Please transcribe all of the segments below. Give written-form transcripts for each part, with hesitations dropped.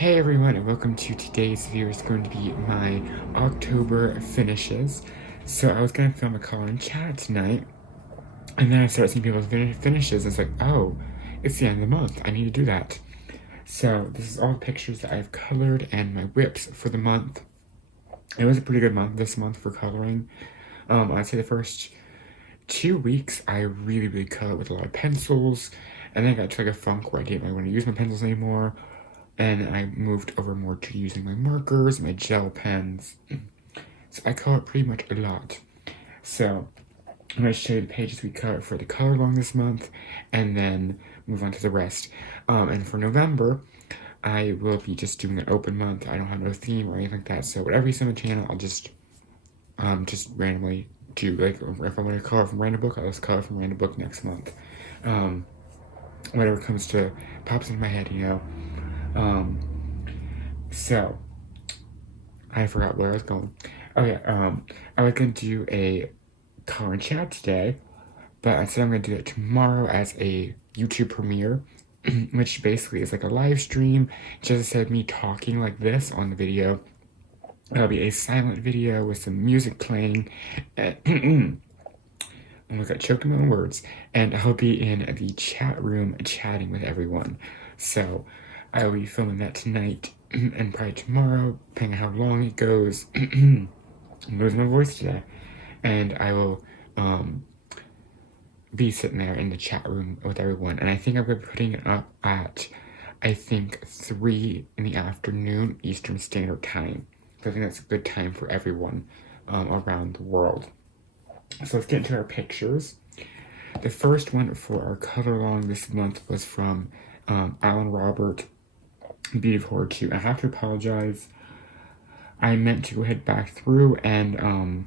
Hey everyone, and welcome to today's video. It's going to be my October finishes. So I was going to film a call-in chat tonight, and then I started seeing people's finishes, and it's like, oh, it's the end of the month. I need to do that. So this is all the pictures that I've colored and my WIPS for the month. It was a pretty good month this month for coloring. I'd say the first 2 weeks I really colored with a lot of pencils, and then I got to like a funk where I didn't really want to use my pencils anymore. And I moved over more to using my markers, my gel pens. So I color pretty much a lot. So I'm going to show you the pages we cut for the color along this month, and then move on to the rest. And for November, I will be just doing an open month. I don't have no theme or anything like that. So whatever you see on the channel, I'll just randomly do. Like if I'm going to color from random book, I'll just color from random book next month. Whatever comes to pops into my head, you know. So I forgot where I was going. Oh yeah, I was gonna do a color and chat today, but I said I'm gonna do it tomorrow as a YouTube premiere, which basically is like a live stream, just instead of me talking like this on the video. It'll be a silent video with some music playing, and oh my god, choked on my own words, and I'll be in the chat room chatting with everyone. So I will be filming that tonight and probably tomorrow, depending on how long it goes. I'm losing my voice today. And I will be sitting there in the chat room with everyone. And I think I'm going to be putting it up at, I think, 3 in the afternoon Eastern Standard Time. So I think that's a good time for everyone around the world. So let's get into our pictures. The first one for our color along this month was from Alan Robert, Beauty of Horror 2. I have to apologize. I meant to go ahead back through and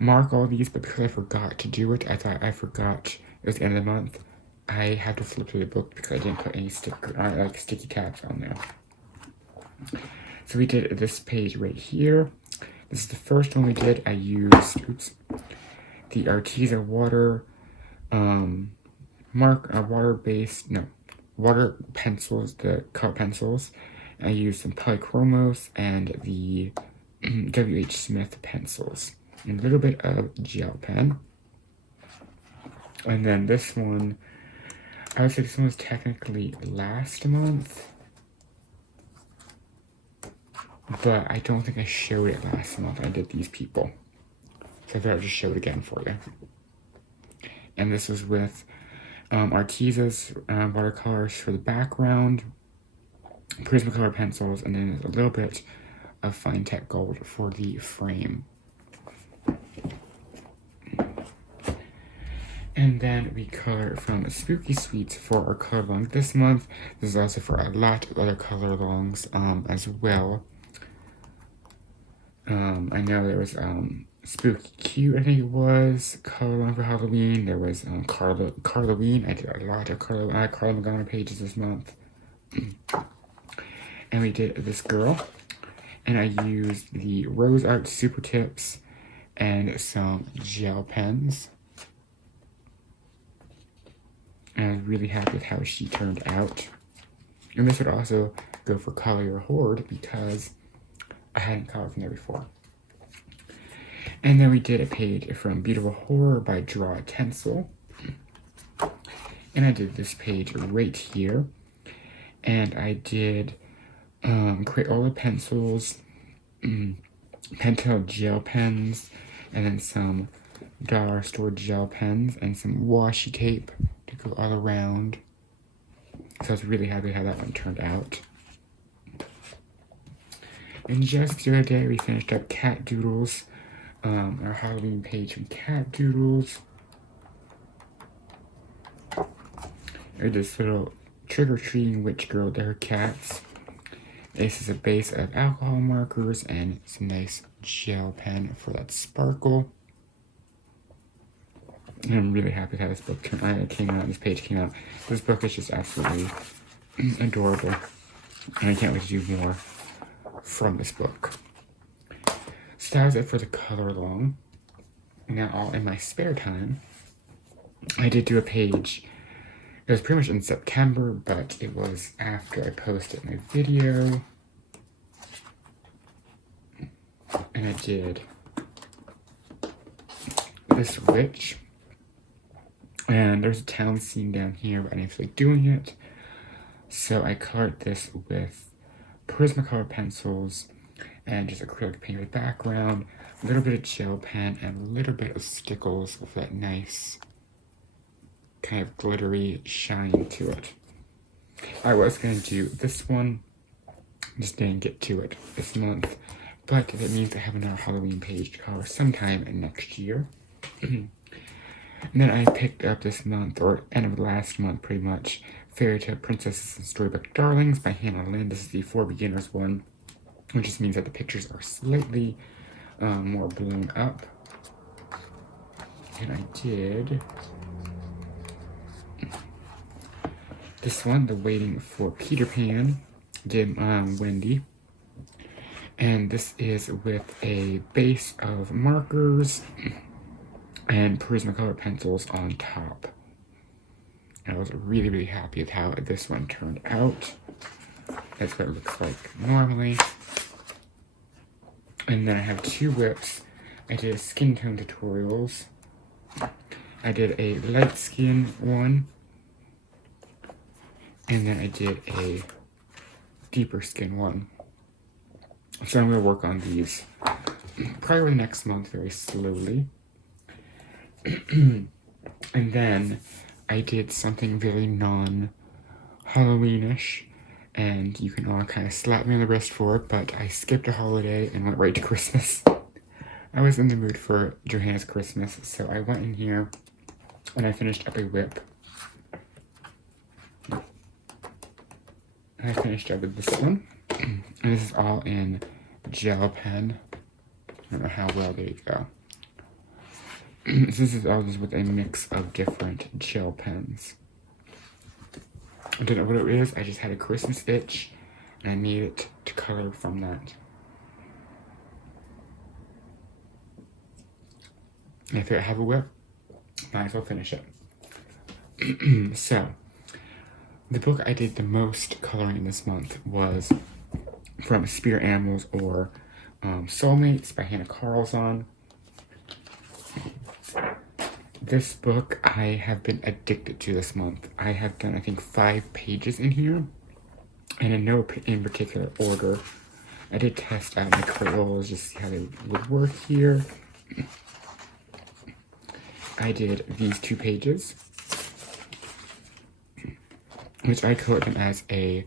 mark all these, but because I forgot to do it, I thought I forgot it was the end of the month. I have to flip through the book because I didn't put any sticky tabs on there. So we did this page right here. This is the first one we did. I used the Arteza water water pencils, the color pencils. I used some polychromos and the W.H. Smith pencils. And a little bit of gel pen. And then this one, I would say this one was technically last month, but I don't think I showed it last month. I did these people. So I thought I'd just show it again for you. And this was with Arteza's watercolors for the background, Prismacolor pencils, and then a little bit of Fine Tech Gold for the frame. And then we color from Spooky Sweets for our color along this month. This is also for a lot of other color alongs as well. I know there was Spooky Cute, I think it was, color along for Halloween. There was Carloween. I did a lot of Carla McGonagall pages this month. And we did this girl. And I used the Rose Art Super Tips and some gel pens. And I was really happy with how she turned out. And this would also go for Color Your Horde because I hadn't colored from there before. And then we did a page from Beautiful Horror by Draw a Tencil. And I did this page right here. And I did Crayola pencils, Pentel gel pens, and then some dollar store gel pens, and some washi tape to go all around. So I was really happy how that one turned out. And just the other day, we finished up Cat Doodles, our Halloween page from Cat Doodles. Or this little trick-or-treating witch girl to her cats. This is a base of alcohol markers and some nice gel pen for that sparkle. And I'm really happy with how this book came out. This page came out. This book is just absolutely adorable. And I can't wait to do more from this book. So that was it for the color along. Now, all in my spare time, I did do a page It was pretty much in September, but it was after I posted my video. And I did this witch. And there's a town scene down here, but I didn't feel like doing it. So I colored this with Prismacolor pencils and just acrylic paint with background, a little bit of gel pen, and a little bit of stickles with that nice kind of glittery shine to it. I was going to do this one, just didn't get to it this month, but that means I have another Halloween page to color sometime next year. And then I picked up this month, or end of last month pretty much, Fairy Tale Princesses and Storybook Darlings by Hannah Lynn. This is the For Beginners one, which just means that the pictures are slightly more blown up. And I did this one, The Waiting for Peter Pan, did Wendy. And this is with a base of markers and Prismacolor pencils on top. And I was really, really happy with how this one turned out. That's what it looks like normally. And then I have 2 WIPs. I did skin tone tutorials. I did a light skin one. And then I did a deeper skin one. So I'm going to work on these probably next month very slowly. And then I did something very non-Halloweenish, and you can all kind of slap me on the wrist for it, but I skipped a holiday and went right to Christmas. I was in the mood for Johanna's Christmas, so I went in here and I finished up a WIP. I finished up with this one, and this is all in gel pen. I don't know how well they go. So this is all just with a mix of different gel pens. I don't know what it is, I just had a Christmas itch, and I needed to color from that. And if I have a WIP, might as well finish it. So, the book I did the most coloring in this month was from Spirit Animals or Soulmates by Hannah Carlson. This book I have been addicted to this month. I have done, I think, 5 pages in here, and in no in particular order. I did test out my crayons just to see how they would work here. I did these 2 pages, which I colored them as a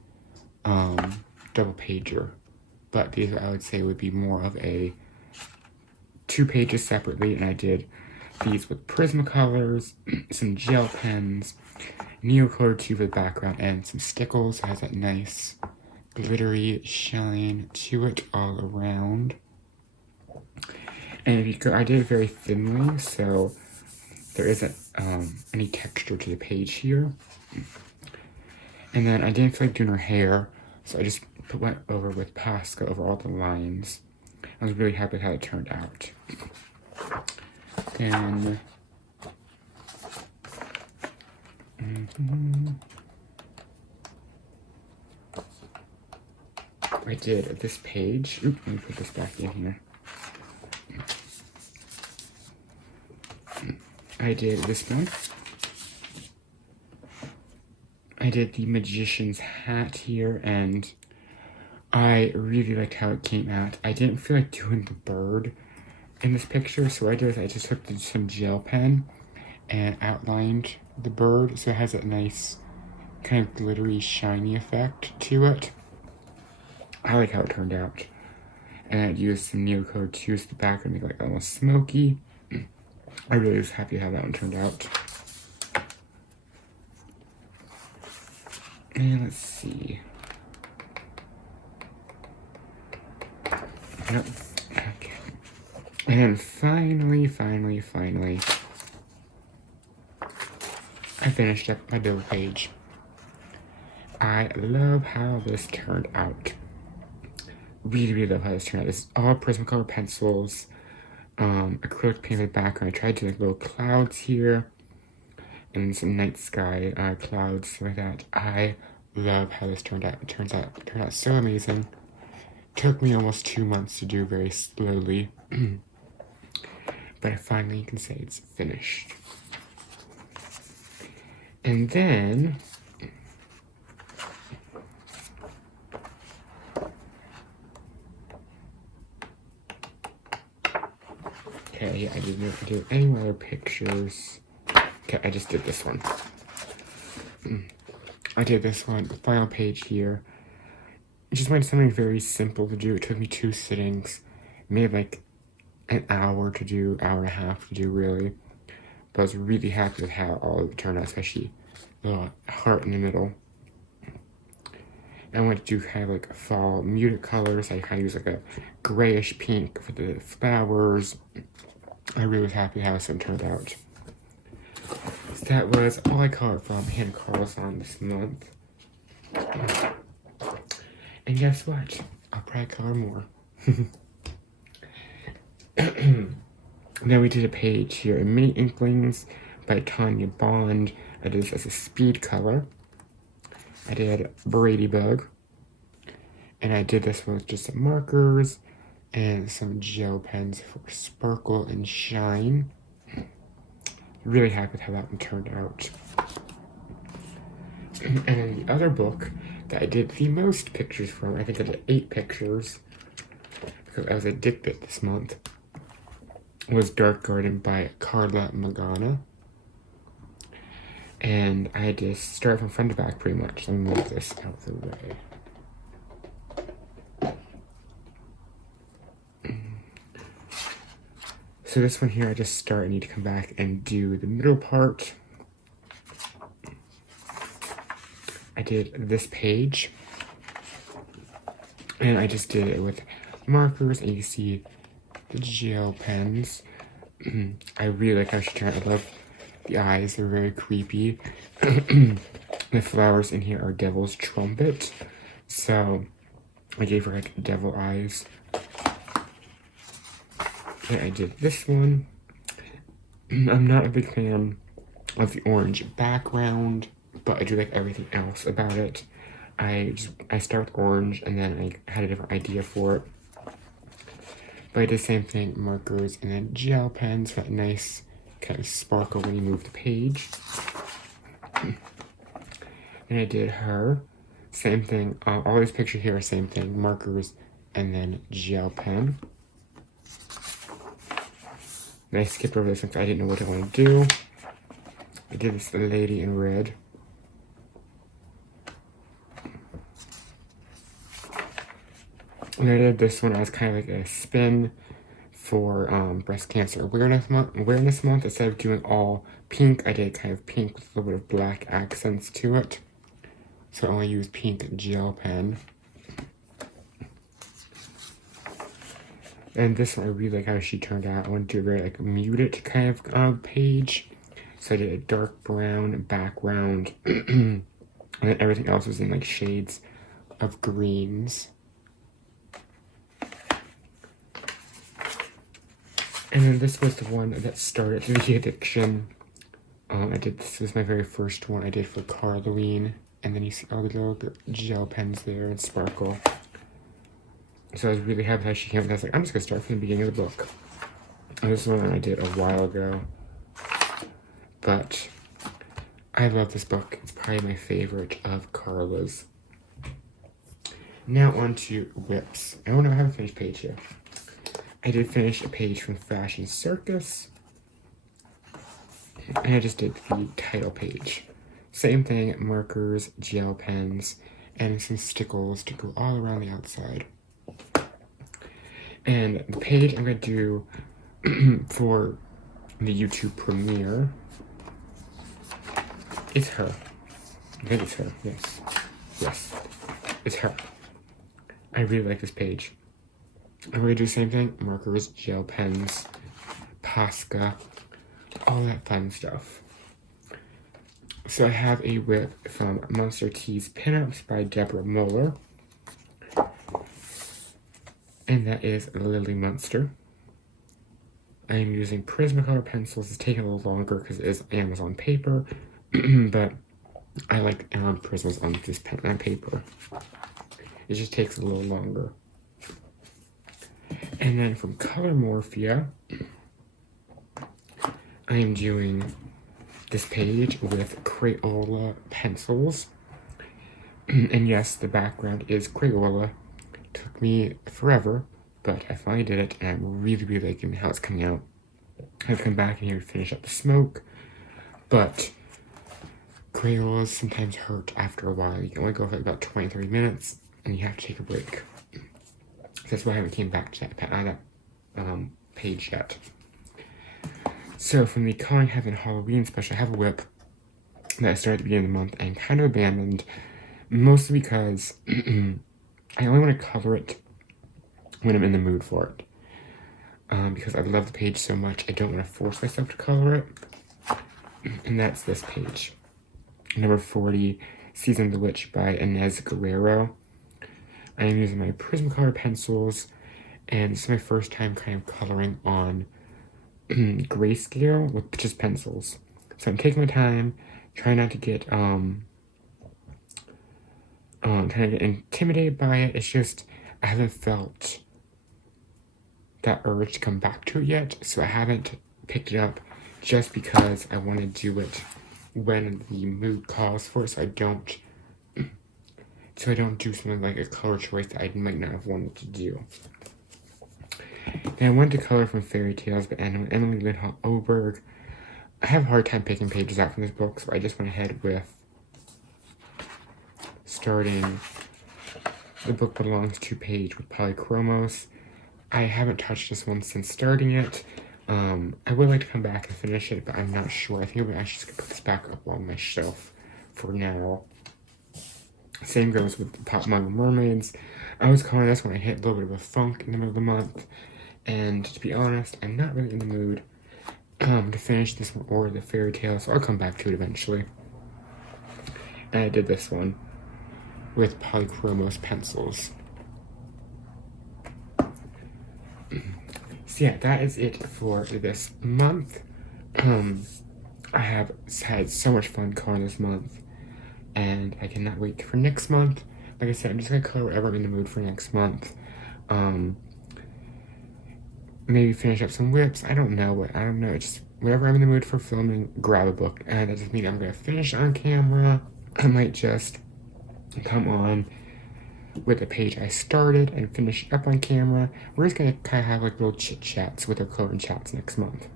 double pager, but these I would say would be more of a 2 pages separately, and I did these with Prismacolors, some gel pens, Neocolor tube with background, and some stickles. It has that nice glittery shine to it all around. And if you go, I did it very thinly, so there isn't any texture to the page here. And then I didn't feel like doing her hair, so I just went over with Posca over all the lines. I was really happy with how it turned out. Then I did this page. Oop, let me put this back in here. I did this one. I did the magician's hat here, and I really liked how it came out. I didn't feel like doing the bird in this picture, so what I did is I just took some gel pen and outlined the bird, so it has that nice kind of glittery, shiny effect to it. I like how it turned out. And I used some Neocolor to use the background to make it like almost smoky. I really was happy how that one turned out. And let's see. Yep. Okay. And finally, I finished up my build page. I love how this turned out. Really love how this turned out. This is all Prismacolor pencils, acrylic paint in the background. I tried to do like little clouds here, and some night sky clouds like that. I love how this turned out. It turned out so amazing. Took me almost 2 months to do very slowly, but finally you can say it's finished. And then okay, I didn't do any other pictures. Okay, I just did this one. I did this one, the final page here. I just wanted something very simple to do. It took me 2 sittings, maybe like an hour to do, hour and a half to do really. But I was really happy with how all of it turned out, especially the heart in the middle. I wanted to do kind of like fall muted colors. I kind of used like a grayish pink for the flowers. I really was happy how this one turned out. So that was all I colored from Hand Carls on this month. And guess what? I'll probably color more. Then we did a page here in Maine Inklings by Tanya Bond. I did this as a speed color. I did Bradybug. And I did this one with just some markers and some gel pens for sparkle and shine. Really happy with how that one turned out. And then the other book that I did the most pictures from, I think I did 8 pictures because I was addicted this month, was Dark Garden by Carla Magana. And I just started from front to back pretty much. Let me move this out of the way. So this one here, I just start, I need to come back and do the middle part. I did this page, and I just did it with markers, and you see the gel pens. I really like how she turned out. I love the eyes, they're very creepy. The flowers in here are Devil's Trumpet, so I gave her like devil eyes. And I did this one. I'm not a big fan of the orange background, but I do like everything else about it. I start with orange, and then I had a different idea for it. But I did the same thing, markers, and then gel pens for that nice kind of sparkle when you move the page. And I did her. Same thing, all these pictures here are same thing, markers, and then gel pen. And I skipped over this one because I didn't know what I want to do. I did this lady in red. And I did this one as kind of like a spin for Breast Cancer Awareness Month. Instead of doing all pink, I did kind of pink with a little bit of black accents to it. So I only used pink gel pen. And this one, I really like how she turned out. I want to do a very like muted kind of page. So I did a dark brown background. And then everything else was in like shades of greens. And then this was the one that started the addiction. This was my very first one I did for Carloween. And then you see all the little gel pens there and sparkle. So I was really happy how she came with that. I was like, I'm just going to start from the beginning of the book. And this one I did a while ago. But I love this book. It's probably my favorite of Carla's. Now on to WIPS. I don't know, I have a finished page here. I did finish a page from Fashion Circus. And I just did the title page. Same thing, markers, gel pens, and some stickles to go all around the outside. And the page I'm going to do for the YouTube premiere is her. I think it's her, yes. Yes, it's her. I really like this page. I'm going to do the same thing, markers, gel pens, Posca, all that fun stuff. So I have a whip from Monster T's Pinups by Deborah Muller. And that is Lily Munster. I am using Prismacolor pencils. It's taking a little longer because it is Amazon paper, but I like Prismas on this paper. It just takes a little longer. And then from Color Morphia, I am doing this page with Crayola pencils. And yes, the background is Crayola. Took me forever, but I finally did it, and I'm really liking how it's coming out. I've come back in here to finish up the smoke, but Crayolas sometimes hurt after a while. You can only go for like about 20-30 minutes, and you have to take a break. That's why I haven't came back to that page yet. So from the Coloring Heaven Halloween special, I have a WIP that I started at the beginning of the month and kind of abandoned, mostly because I only want to color it when I'm in the mood for it. Because I love the page so much, I don't want to force myself to color it. And that's this page. Number 40, Season of the Witch by Inez Guerrero. I am using my Prismacolor pencils, and this is my first time kind of coloring on grayscale with just pencils. So I'm taking my time, trying not to get kind of get intimidated by it. It's just I haven't felt that urge to come back to it yet, so I haven't picked it up just because I want to do it when the mood calls for it, so I don't do something like a color choice that I might not have wanted to do. Then I went to Color from Fairy Tales by Emily Lynn Oberg. I have a hard time picking pages out from this book, so I just went ahead with starting The Book Belongs to page with Polychromos. I haven't touched this one since starting it. I would like to come back and finish it, but I'm not sure. I think I'm actually just going to put this back up on my shelf for now. Same goes with the Pop Manga Mermaids. I was calling this when I hit a little bit of a funk in the middle of the month, and to be honest, I'm not really in the mood to finish this one or the fairy tale, so I'll come back to it eventually. And I did this one with Polychromos pencils. So yeah, that is it for this month. I have had so much fun coloring this month, and I cannot wait for next month. Like I said, I'm just gonna color whatever I'm in the mood for next month. Maybe finish up some WIPs. I don't know. Just whatever I'm in the mood for filming, grab a book. And that doesn't mean I'm gonna finish on camera. I might just come on with the page I started and finish up on camera. We're just gonna kind of have like little chit chats with our coloring chats next month.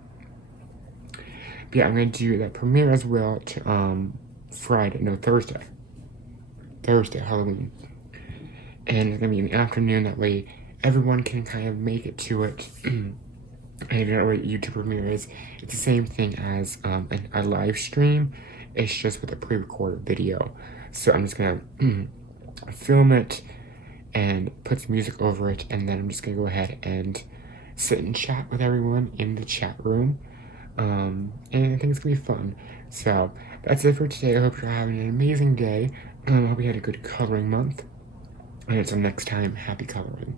But yeah, I'm gonna do that premiere as well to Thursday, Halloween. And it's gonna be in the afternoon, that way everyone can kind of make it to it. And if you don't know what YouTube premiere is, it's the same thing as a live stream. It's just with a pre-recorded video. So I'm just gonna film it and put some music over it, and then I'm just gonna go ahead and sit and chat with everyone in the chat room. And I think it's gonna be fun. So that's it for today. I hope you're having an amazing day. I hope you had a good coloring month. And until next time, happy coloring.